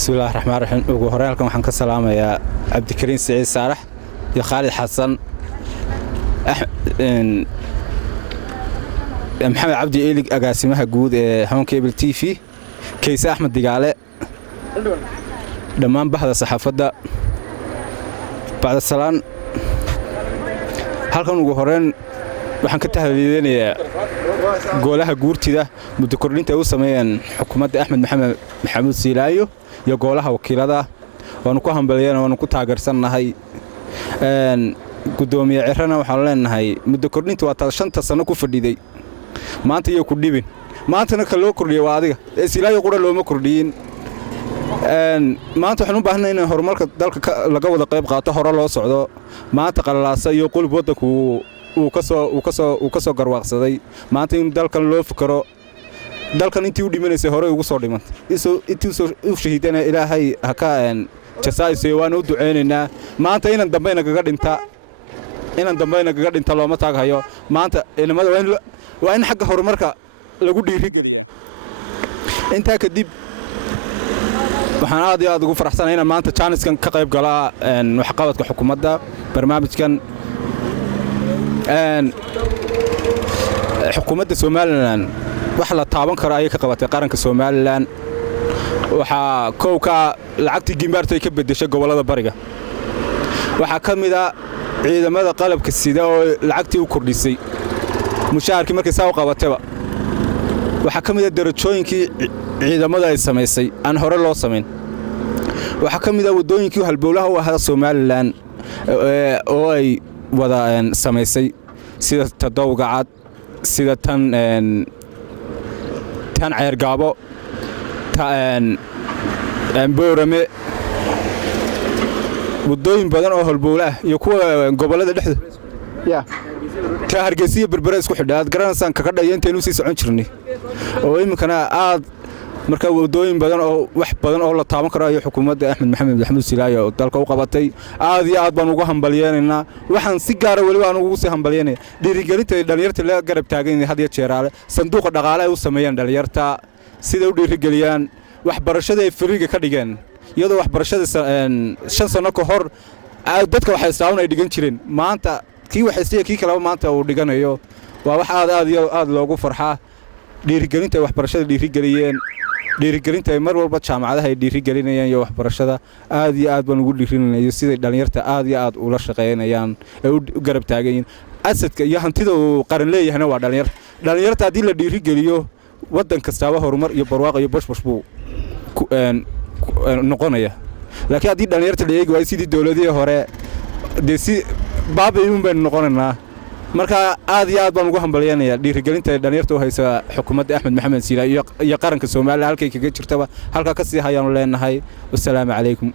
بسم الله الرحمن الرحيم ugu horreyn halkan waxaan ka salaamayaa Cabdikariin Saciid Saarax iyo Khalid Xasan Maxamed Cabdi Eelig agaasimaha guud ee Home Cable TV Kaysa Axmed Digaale dhammaan bahda saxaafadda bacda salaan halkan ugu horreyn waxaan ka tahliilinayaa golaha guurtida muddo kordhinta uu sameeyeen xukuumadda Axmed Maxamuud Siilaayo iyo golaha wakiilada waanu ku hambalyeena waanu ku taageersanahay gudoomiye cirana waxaan leenahay muddo kordhinta waa 5 sano ku fadhiday maanta iyo ku dhibin maantana ka loo kordhiyay waa adiga Siilaayo qura looma kordhiyin maanta waxaan u baahanahay in horumarka dalka laga wada qayb qaato hore loo socdo maanta qalalaasa iyo qulub wadanku uu ka soo garwaaqsaday maanta in dalkan loo fikiro dalkan intii u dhimanaysay hore ugu soo dhimantay intii uu shahiidana ilaahay ha ka jasaayay waan u duceynaynaa maanta inaan dambayna kaga dhinta looma taagayo maanta ilmada waa in xagga horumarka lagu dhiirigeliyaa inta kadib waxaan aad iyo aad ugu faraxsanahay in maanta chance-kan ka qayb galaa wax qabadka xukuumadda barnaamijkan xukuumadda Soomaaliland wax la taaban karo ay ka qabatay qaranka Soomaaliland waxa kowka lacagtii gimbaartay ka bedeshay gobolada bariga waxa kamid ah ciidamada qalabka sida oo lacagtii u kordhisay mushaharkii markay soo qabatayba waxa kamid ah darajooyinkii ciidamada ay sameysay aan hore loo sameyn waxa kamid ah wadooyinkii halbowlaha u ahaa Soomaaliland oo ay wada sameysay sida tadawga cad sida tan ceergaabo boorame wadooyin badan oo halbowlaha iyo kuwa gobolada dhexda ka Hargeysa berbera isku xidhaad garanaysan kaga dhayo intaanu sii socon jirnay oo iminkana aad marka wadooyin badan oo wax badan oo la taaban karo ay xukuumadda Axmed Maxamuud Siilaayo dalka u qabatay aad iyo aad baan ugu hambalyeynaa waxaan si gaar ah wali waan ugu sii hambalyeynaa dhiirigelinta dhalinyarta la garab taagan had iyo jeeraale sanduuqa dhaqaale ay u sameeyaan dhalinyarta sida u dhiirigeliyaan waxbarashada ay fariiga ka dhigeen iyadoo waxbarashada 5 sano ka hor dadka waxay saawan ay dhigan jireen maanta kii waxay kii kale maanta uu dhiganayo waa wax aad loogu farxaa dhiirigelinta waxbarashada dhiirigelinta mar walba jaamacadaha ay dhiirigelinayaan iyo waxbarashada aad iyo aad baan ugu dhiirinayo sida dhalinyarta aad iyo aad ula shaqeynayaan ee u garab taagayeen asadka iyo hantida uu qaran leeyahayna waa dhalinyarta hadii la dhiirigeliyo wadan kastaaba horumar iyo barwaaqo iyo bashbash buu noqonaya laakiin hadii dhalinyarta la eego ay sidii dawladii hore si baabayuun baan noqonaynaa marka aad iyo aad baan ugu hambalyeynaa dhiirigelinta dhalinyarta oo haysa xukuumadda Axmed Maxamuud Siilaayo iyo qaranka Soomaaliya halkay kaga jirtaba halka ka sii hayaan leenahay wassalaamu calaykum.